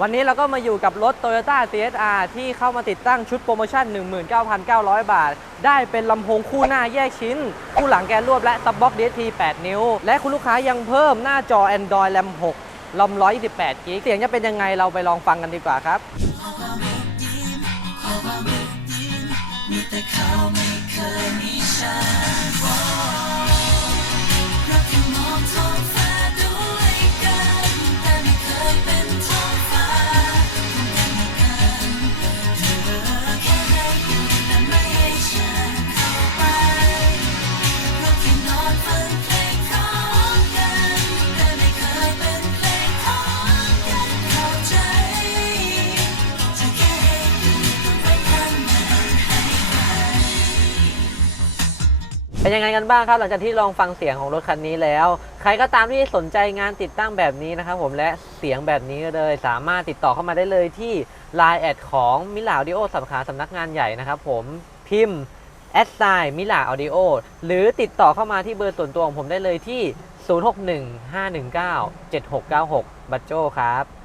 วันนี้เราก็มาอยู่กับรถ Toyota CSR ที่เข้ามาติดตั้งชุดโปรโมชั่น 19,900 บาท ได้เป็นลำโพงคู่หน้าแยกชิ้น คู่หลังแกนรวบและซับบ็อก DSP 8 นิ้ว และคุณลูกค้ายังเพิ่มหน้าจอ Android RAM 6ลำ128กิกเสียงจะเป็นยังไงเราไปลองฟังกันดีกว่าครับเป็นยังไงกันบ้างครับ หลังจากที่ลองฟังเสียงของรถคันนี้แล้ว ใครก็ตามที่สนใจงานติดตั้งแบบนี้นะครับผมและเสียงแบบนี้ก็เลยสามารถติดต่อเข้ามาได้เลยที่ Line แอดของมิลาออดิโอสาขาสำนักงานใหญ่นะครับผมพิมพ์แอดไซน์มิลาออดิโอหรือติดต่อเข้ามาที่เบอร์ส่วนตัวของผมได้เลยที่ 0615197696 บัตโจครับ